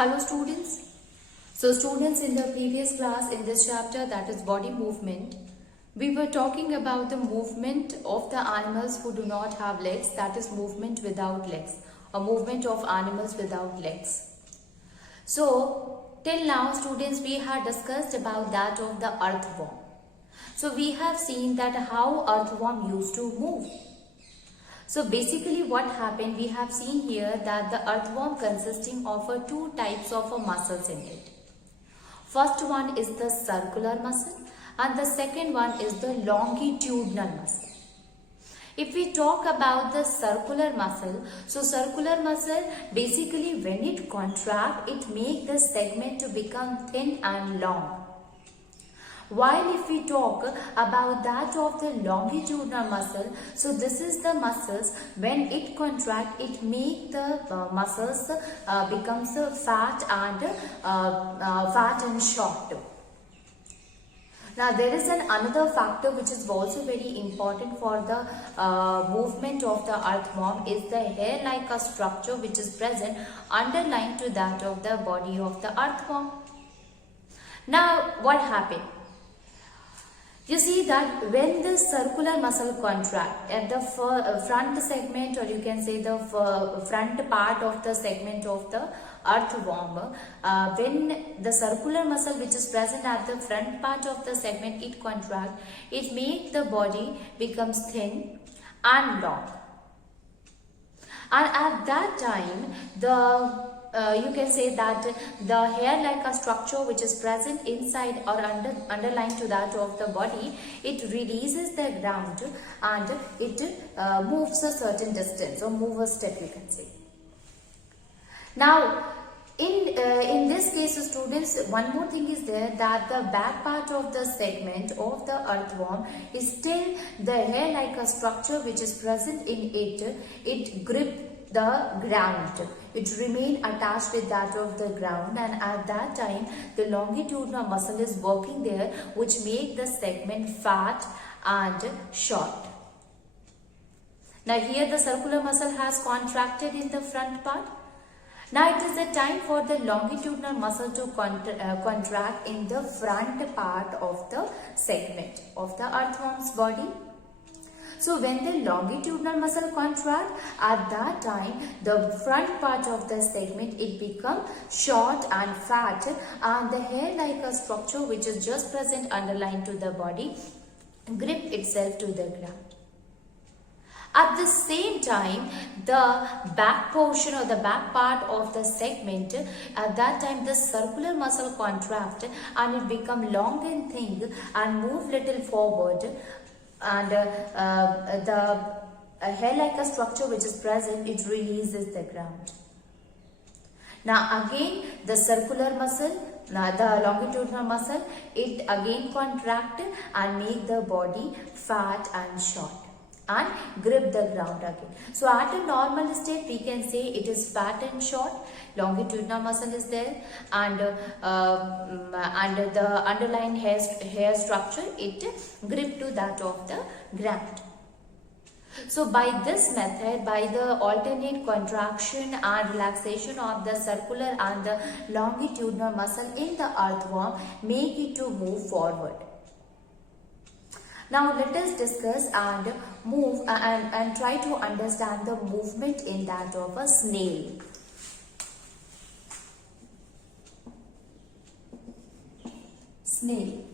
Hello students. So students, in the previous class in this chapter, that is body movement, we were talking about the movement of the animals who do not have legs, that is movement without legs, a movement of animals without legs. So till now students, we had discussed about that of the earthworm. So we have seen that how earthworm used to move. So basically what happened, we have seen here that the earthworm consisting of two types of muscles in it. First one is the circular muscle and the second one is the longitudinal muscle. If we talk about the circular muscle, so circular muscle basically when it contracts, it makes the segment to become thin and long. While if we talk about that of the longitudinal muscle, so this is the muscles when it contract, it make the muscles becomes fat and short. Now there is another factor which is also very important for the movement of the earthworm is the hair-like a structure which is present underlying to that of the body of the earthworm. Now what happened? You see that when the circular muscle contract at the front segment, or you can say the front part of the segment of the earthworm, when the circular muscle which is present at the front part of the segment, it contract, it makes the body becomes thin and long. And at that time, you can say that the hair-like a structure which is present inside or underlying to that of the body, it releases the ground and it moves a certain distance or move a step, you can say. Now, in this case, students, one more thing is there that the back part of the segment of the earthworm is still the hair-like a structure which is present in it. It grips the ground. It remain attached with that of the ground, and at that time the longitudinal muscle is working there which make the segment fat and short. Now here the circular muscle has contracted in the front part. Now it is the time for the longitudinal muscle to contract in the front part of the segment of the earthworm's body. So when the longitudinal muscle contract, at that time the front part of the segment it becomes short and fat, and the hair-like a structure which is just present underlying to the body grip itself to the ground. At the same time, the back portion or the back part of the segment, at that time the circular muscle contract and it become long and thin and move little forward, and the hair-like a structure which is present, it releases the ground. Now again the circular muscle, the longitudinal muscle, it again contract and make the body fat and short and grip the ground again. So at a normal state we can say it is fat and short, longitudinal muscle is there, and the underlying hair structure it grip to that of the ground. So by this method, by the alternate contraction and relaxation of the circular and the longitudinal muscle in the earthworm, make it to move forward. Now let us discuss and move and try to understand the movement in that of a snail. Snail.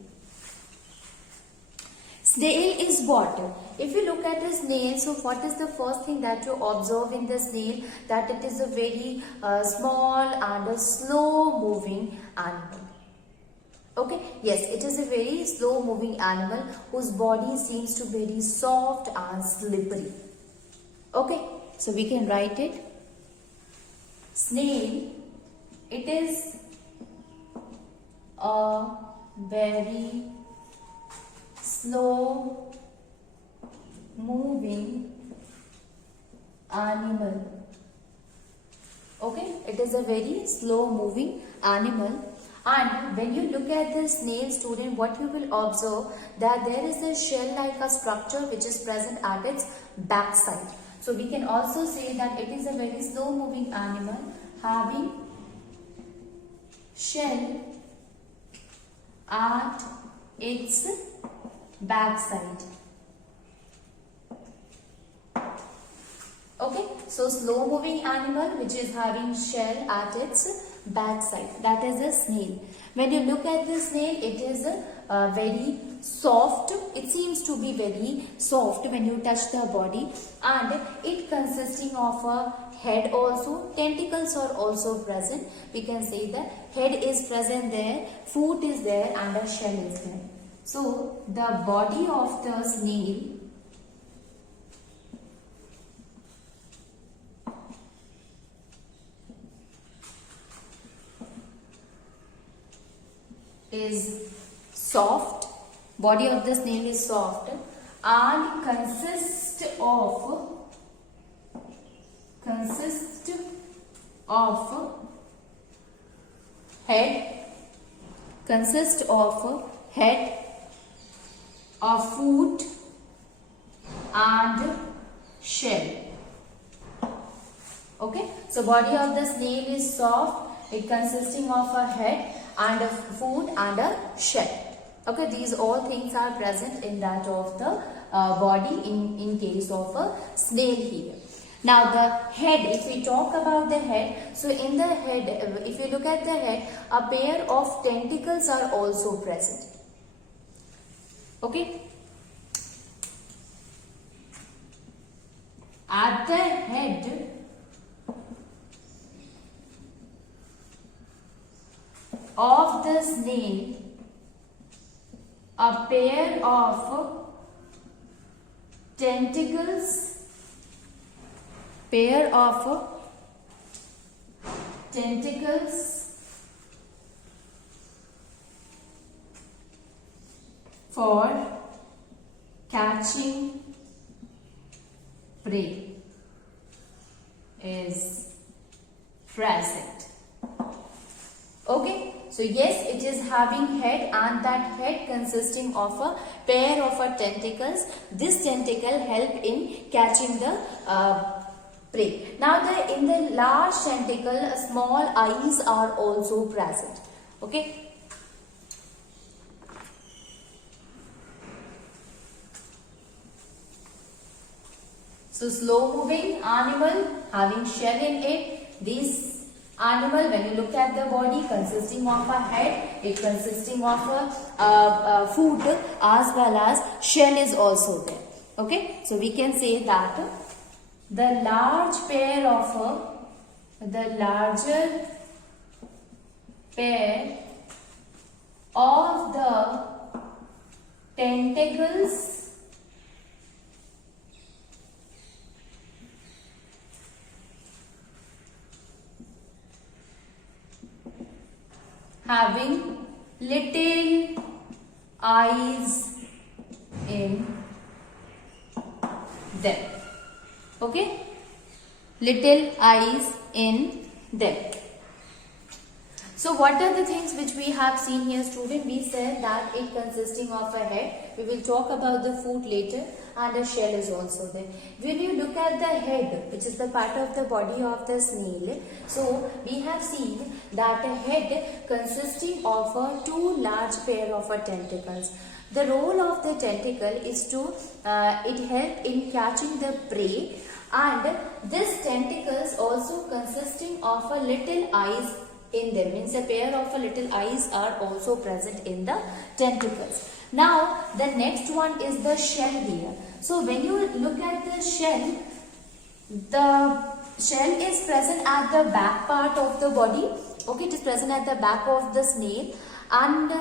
Snail is what? If you look at a snail, so what is the first thing that you observe in the snail? That it is a very small and a slow moving animal. Okay, yes, it is a very slow moving animal whose body seems to be very soft and slippery. Okay, so we can write it. Snail, it is a very slow moving animal. Okay, it is a very slow moving animal. And when you look at the snail, student, what you will observe that there is a shell-like a structure which is present at its backside. So we can also say that it is a very slow moving animal having shell at its backside. Okay, so slow moving animal which is having shell at its backside, that is a snail. When you look at the snail, it is very soft. It seems to be very soft when you touch the body, and it consisting of a head also. Tentacles are also present. We can say that head is present there, foot is there, and a shell is there. So the body of the snail is soft. Body of the snail is soft and consists of head, a foot and shell. Okay, so body of the snail is soft. It consisting of a head and a foot and a shell. Okay, these all things are present in that of the body in case of a snail here. Now the head, if we talk about the head, so in the head, if you look at the head, a pair of tentacles are also present. Okay, at the head of the snail, a pair of tentacles for catching prey is present. Okay, so yes, it is having head, and that head consisting of a pair of tentacles. This tentacle help in catching the prey. Now in the large tentacle, small eyes are also present. Okay. So slow moving animal having shell in it. This animal, when you look at the body, consisting of a head, it consisting of a foot as well as shell is also there. Okay, so we can say that the larger pair of the tentacles having little eyes in them. Okay, little eyes in them. So what are the things which we have seen here, student? We said that it consisting of a head. We will talk about the foot later, and a shell is also there. When you look at the head, which is the part of the body of the snail, so we have seen that a head consisting of two large pair of tentacles. The role of the tentacle is to it help in catching the prey, and this tentacles also consisting of a little eyes in them, means a pair of little eyes are also present in the tentacles. Now the next one is the shell here. So when you look at the shell is present at the back part of the body. Okay, it is present at the back of the snail, and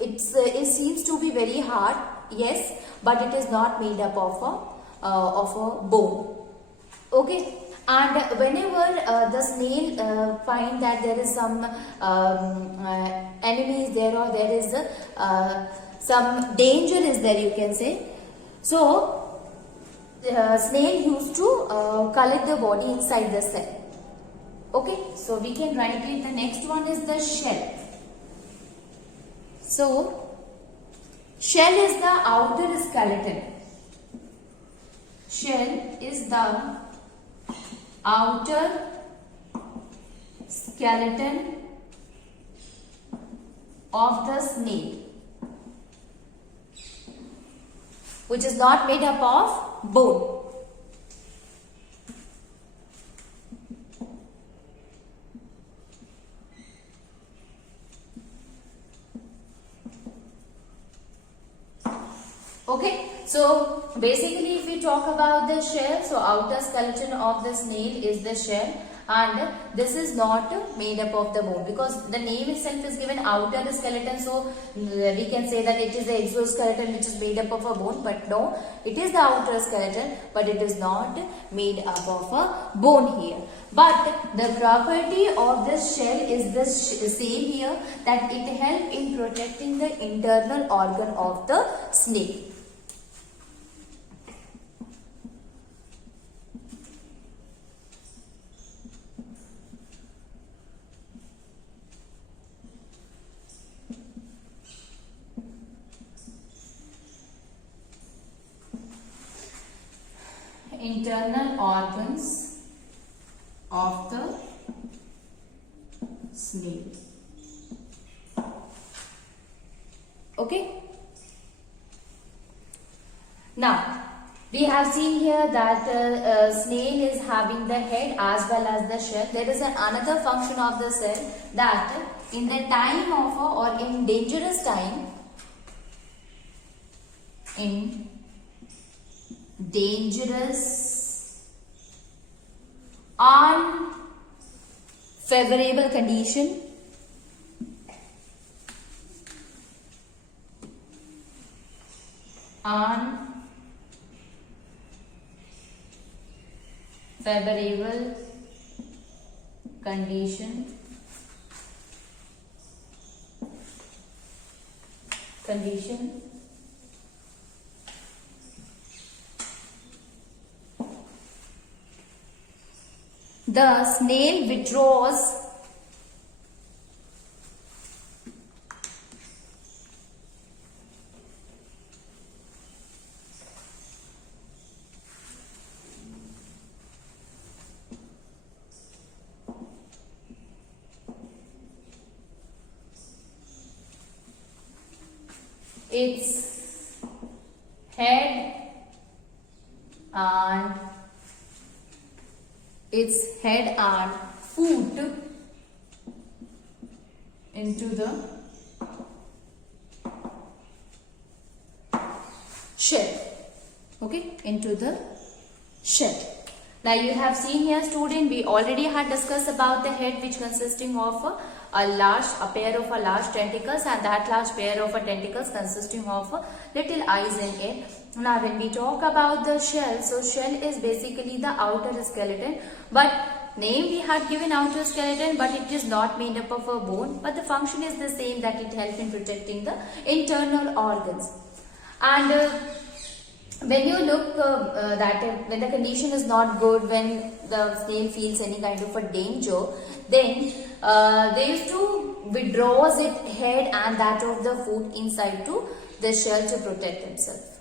it seems to be very hard, yes, but it is not made up of a bone. Okay, and whenever the snail find that there is some enemies there, or there is some danger is there, you can say, so snail used to collect the body inside the cell. Okay, so we can write it. The next one is the shell. So shell is the outer skeleton. Shell is the outer skeleton of the snail, which is not made up of bone. Okay, so basically if we talk about the shell, so outer skeleton of the snail is the shell, and this is not made up of the bone, because the name itself is given outer skeleton, so we can say that it is the exoskeleton which is made up of a bone, but no, it is the outer skeleton, but it is not made up of a bone here. But the property of this shell is the same here, that it helps in protecting the internal organ of the snail. Internal organs of the snail. Okay. Now we have seen here that snail is having the head as well as the shell. There is another function of the cell, that in the time of or in dangerous time, in dangerous, unfavorable condition, unfavorable condition, the snail withdraws its head and foot into the shell. Okay, into the shell. Now you have seen here, student, we already had discussed about the head, which consisting of a pair of large tentacles, and that large pair of tentacles consisting of little eyes in it. Now when we talk about the shell, so shell is basically the outer skeleton, but name we had given outer skeleton, but it is not made up of a bone, but the function is the same, that it helps in protecting the internal organs. And when you look when the condition is not good, when the snail feels any kind of a danger, then they used to withdraw its head and that of the foot inside to the shell to protect themselves.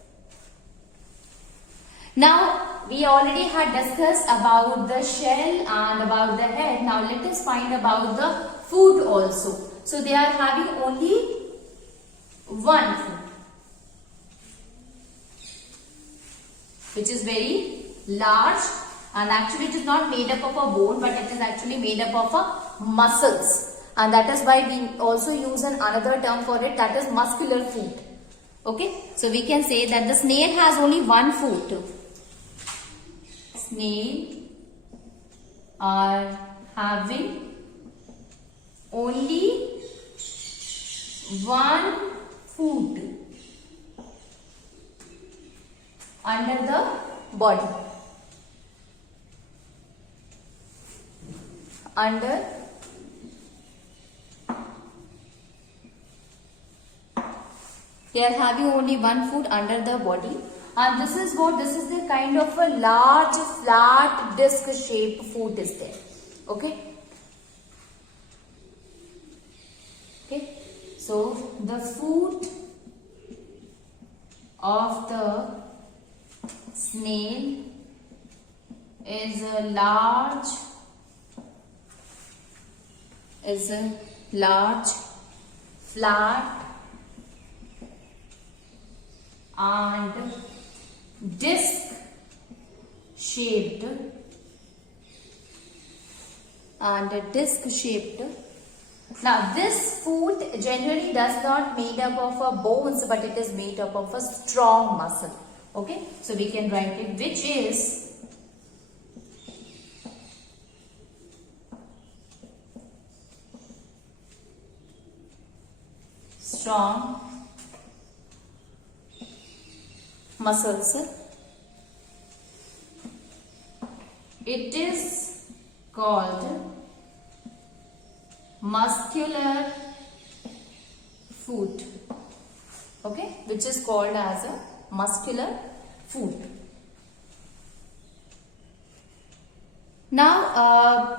Now we already had discussed about the shell and about the head. Now let us find about the foot also. So they are having only one foot, which is very large, and actually it is not made up of a bone, but it is actually made up of muscles, and that is why we also use another term for it, that is muscular foot. Okay, so we can say that the snail has only one foot. Snail are having only one foot under the body. They are having only one foot under the body, and this is the kind of a large flat disc shaped foot is there. Okay. So the foot of the snail is a large flat and disc shaped Now this foot generally does not made up of a bones, but it is made up of a strong muscle. Okay, so we can write it, which is strong muscles. It is called muscular foot. Okay, which is called as a muscular foot. Now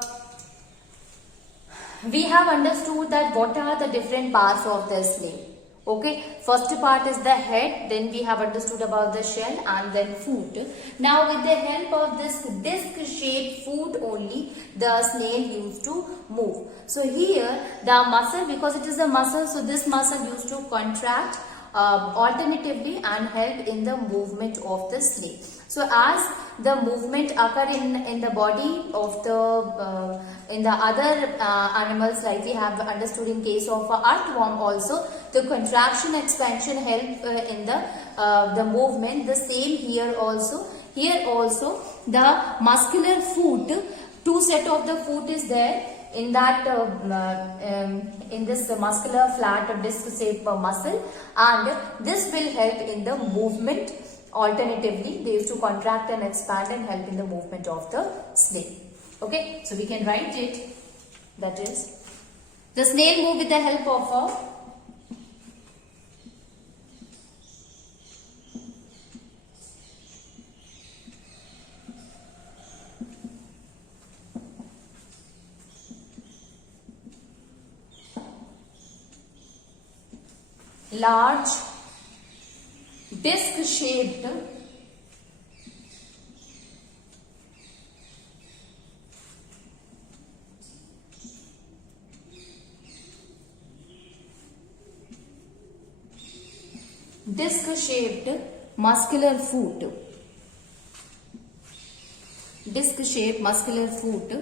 we have understood that what are the different parts of the snail. Okay, first part is the head, then we have understood about the shell and then foot. Now with the help of this disc shaped foot only, the snail used to move. So here the muscle, because it is a muscle, so this muscle used to contract alternatively and help in the movement of the snail. So as the movement occur in the body of the in the other animals, like we have understood in case of earthworm also, the contraction expansion help in the movement. The same here also. Here also the muscular foot, two set of the foot is there in that in this muscular flat or disc shaped muscle, and this will help in the movement. Alternatively, they used to contract and expand and help in the movement of the snail. Okay, so we can write it, that is, the snail move with the help of a large disc shaped muscular foot. Disc shaped muscular foot,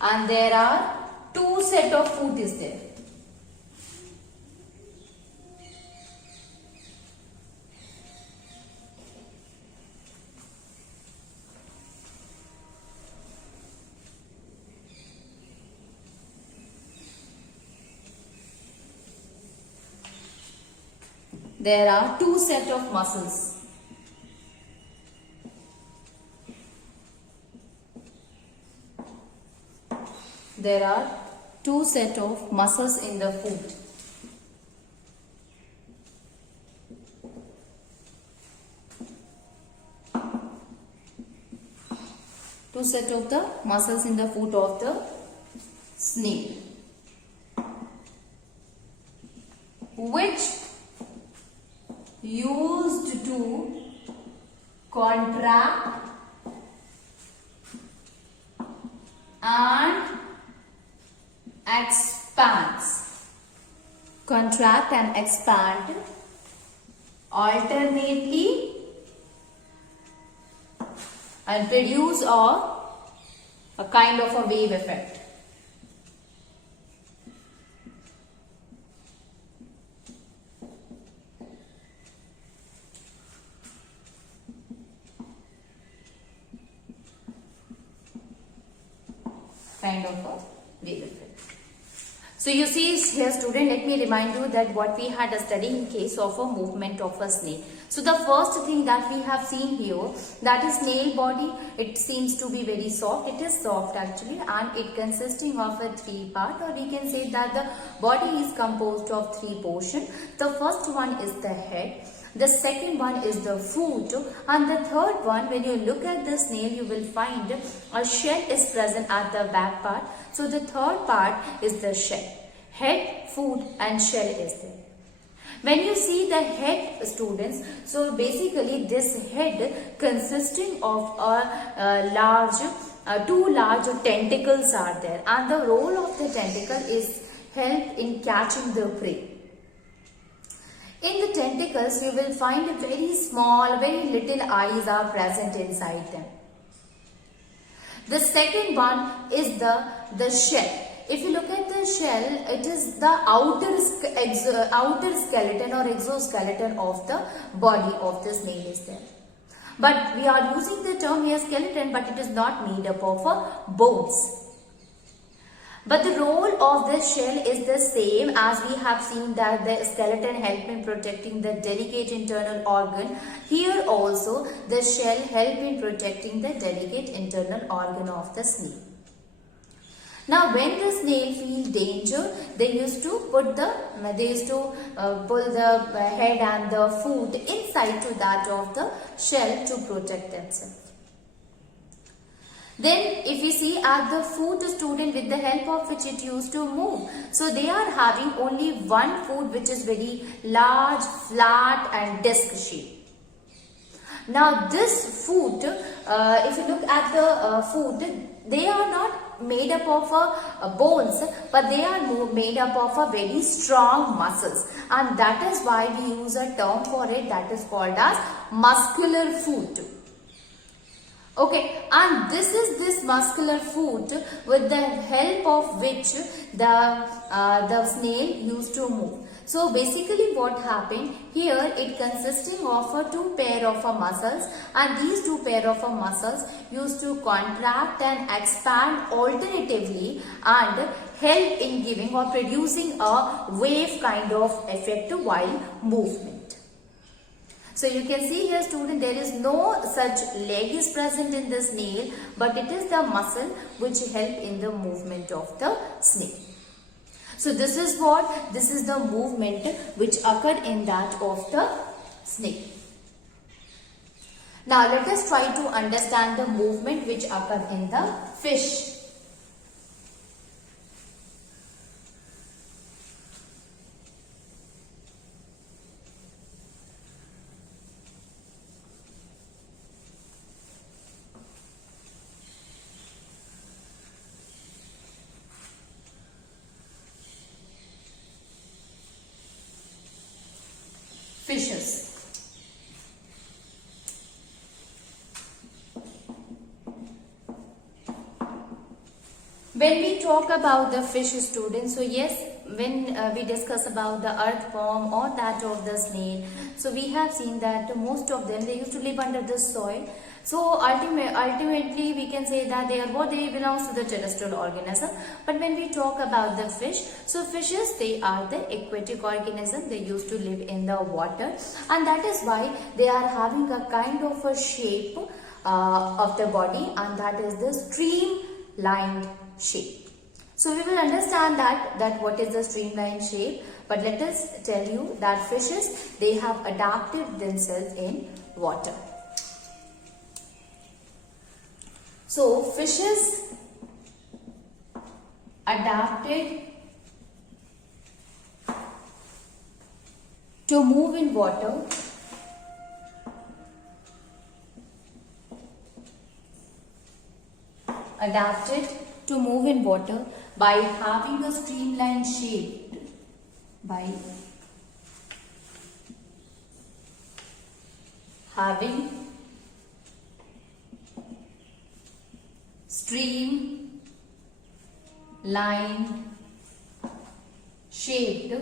and there are two set of foot is there. There are two set of muscles. There are two set of muscles in the foot. Two set of the muscles in the foot of the snail, which used to contract and expands. Contract and expand alternately and produce a kind of a wave effect. Kind of a wave effect. So you see here student, let me remind you that what we had studied in case of a movement of a snail. So the first thing that we have seen here, that is snail body, it seems to be very soft. It is soft actually, and it consisting of a three part, or we can say that the body is composed of three portions. The first one is the head. The second one is the foot, and the third one, when you look at the snail, you will find a shell is present at the back part. So the third part is the shell. Head, foot and shell is there. When you see the head, students, so basically this head consisting of two large tentacles are there, and the role of the tentacle is help in catching the prey. In the tentacles, you will find very small, very little eyes are present inside them. The second one is the shell. If you look at the shell, it is the outer skeleton or exoskeleton of the body of the snail is there. But we are using the term here skeleton, but it is not made up of bones. But the role of the shell is the same, as we have seen that the skeleton help in protecting the delicate internal organ. Here also the shell help in protecting the delicate internal organ of the snail. Now when the snail feel danger, they used to pull the head and the foot inside to that of the shell to protect themselves. Then if we see at the foot, student, with the help of which it used to move. So they are having only one foot which is very large, flat and disc shape. Now this foot, if you look at the foot, they are not made up of bones, but they are made up of very strong muscles, and that is why we use a term for it that is called as muscular foot. Okay, and this is this muscular foot with the help of which the snail used to move. So basically what happened here, it consisting of two pair of muscles, and these two pair of muscles used to contract and expand alternatively and help in giving or producing a wave kind of effect while movement. So you can see here, student, there is no such leg is present in the snail, but it is the muscle which help in the movement of the snail. So this is the movement which occurred in that of the snail. Now let us try to understand the movement which occurred in the fish. Fishes. When we talk about the fish, students, so yes, when we discuss about the earthworm or that of the snail, so we have seen that most of them, they used to live under the soil. So ultimately we can say that they belongs to the terrestrial organism. But when we talk about the fish, so fishes, they are the aquatic organism. They used to live in the water, and that is why they are having a kind of a shape of the body, and that is the streamlined shape. So we will understand that what is the streamlined shape, but let us tell you that fishes, they have adapted themselves in water. So fishes adapted to move in water by having a streamlined shape, by having streamlined shaped.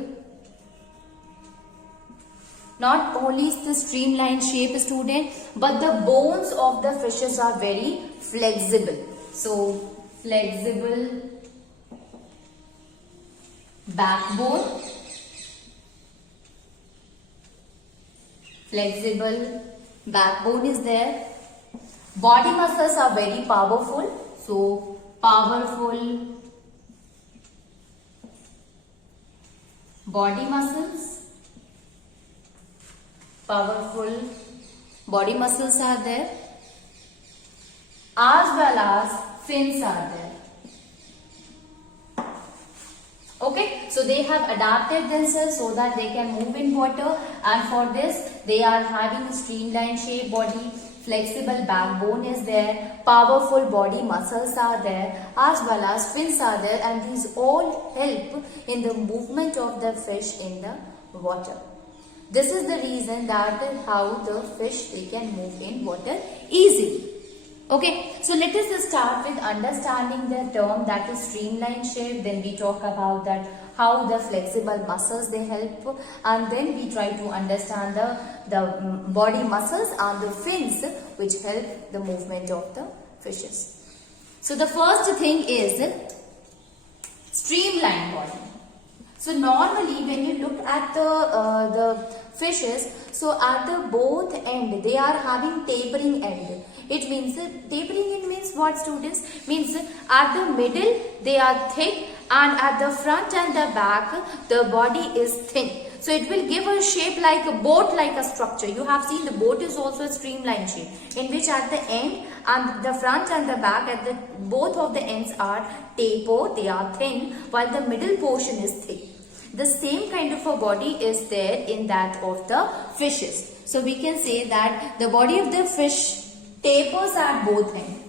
Not only the streamlined shape, student, but the bones of the fishes are very flexible. So flexible backbone, flexible backbone is there. Body muscles are very powerful. So powerful body muscles, powerful body muscles are there, as well as fins are there. Okay, so they have adapted themselves so that they can move in water, and for this they are having a streamlined shape body, flexible backbone is there, powerful body muscles are there, as well as fins are there, and these all help in the movement of the fish in the water. This is the reason that how the fish they can move in water easily. Okay, so let us start with understanding the term that is streamline shape. Then we talk about that how the flexible muscles they help, and then we try to understand the body muscles and the fins which help the movement of the fishes. So the first thing is streamline body. So normally when you look at the fishes, so at the both end they are having tapering end. It means tapering end means what, students? Means at the middle they are thick, and at the front and the back the body is thin. So it will give a shape like a boat, like a structure. You have seen the boat is also a streamline shape, in which at the end and the front and the back at the both of the ends are tapered, they are thin, while the middle portion is thick. The same kind of a body is there in that of the fishes. So we can say that the body of the fish tapers at both ends.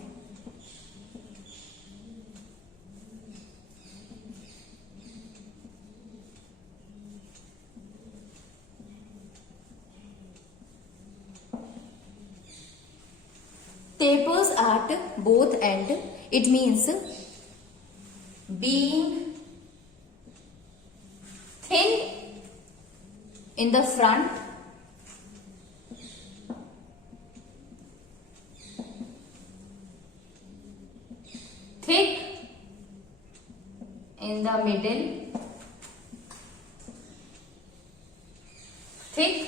Tapers at both ends. It means being thin in the front, thick in the middle, thick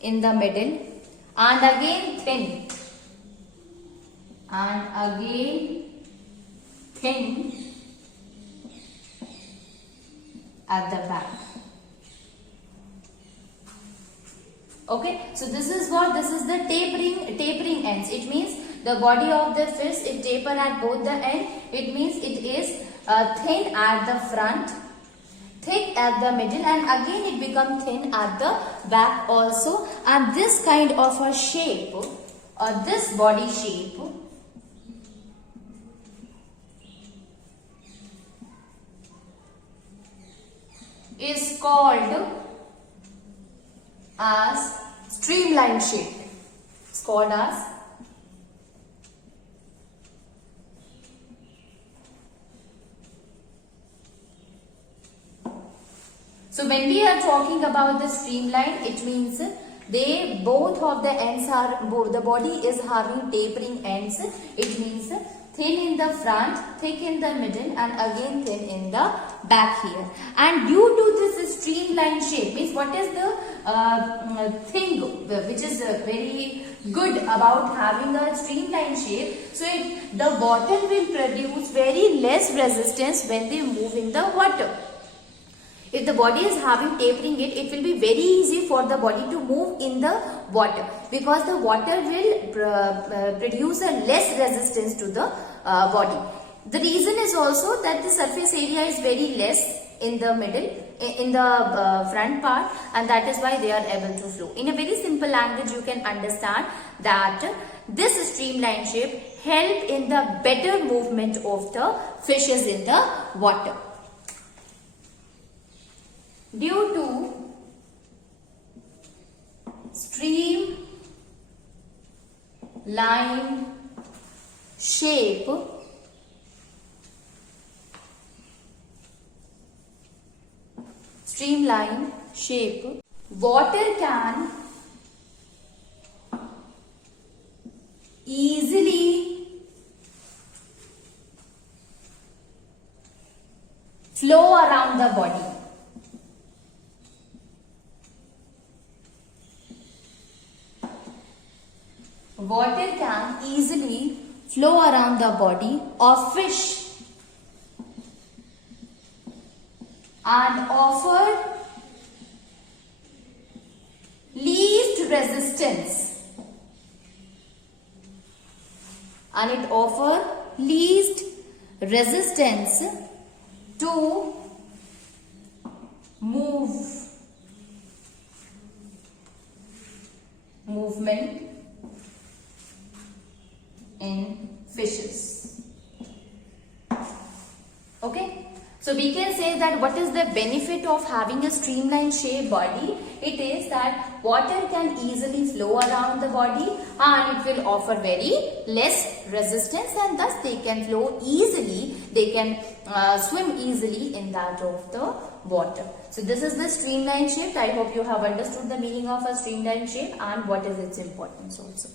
in the middle, and again thin, and again thin at the back. Okay, so this is what, this is the tapering ends. It means the body of the fish is taper at both the end. It means it is thin at the front, thick at the middle, and again it becomes thin at the back also. And this kind of a shape, or this body shape, is called as streamline shape. It's called as so when we are talking about the streamline, it means they both of the ends are, the body is having tapering ends. It means thin in the front, thick in the middle, and again thin in the back here. And due to this streamline shape, means what is the thing which is very good about having a streamline shape? So the bottle will produce very less resistance when they move in the water. If the body is having tapering it will be very easy for the body to move in the water, because the water will produce a less resistance to the body. The reason is also that the surface area is very less in the middle, in the front part, and that is why they are able to flow. In a very simple language, you can understand that this streamline shape help in the better movement of the fishes in the water. Due to streamline shape, water can easily flow around the body. Water can easily flow around the body of fish and offer least resistance, and it offer least resistance to movement in fishes. Okay, So we can say that what is the benefit of having a streamline shaped body? It is that water can easily flow around the body and it will offer very less resistance, and thus they can flow easily, they can swim easily in that of the water. So this is the streamline shape. I hope you have understood the meaning of a streamline shape and what is its importance also.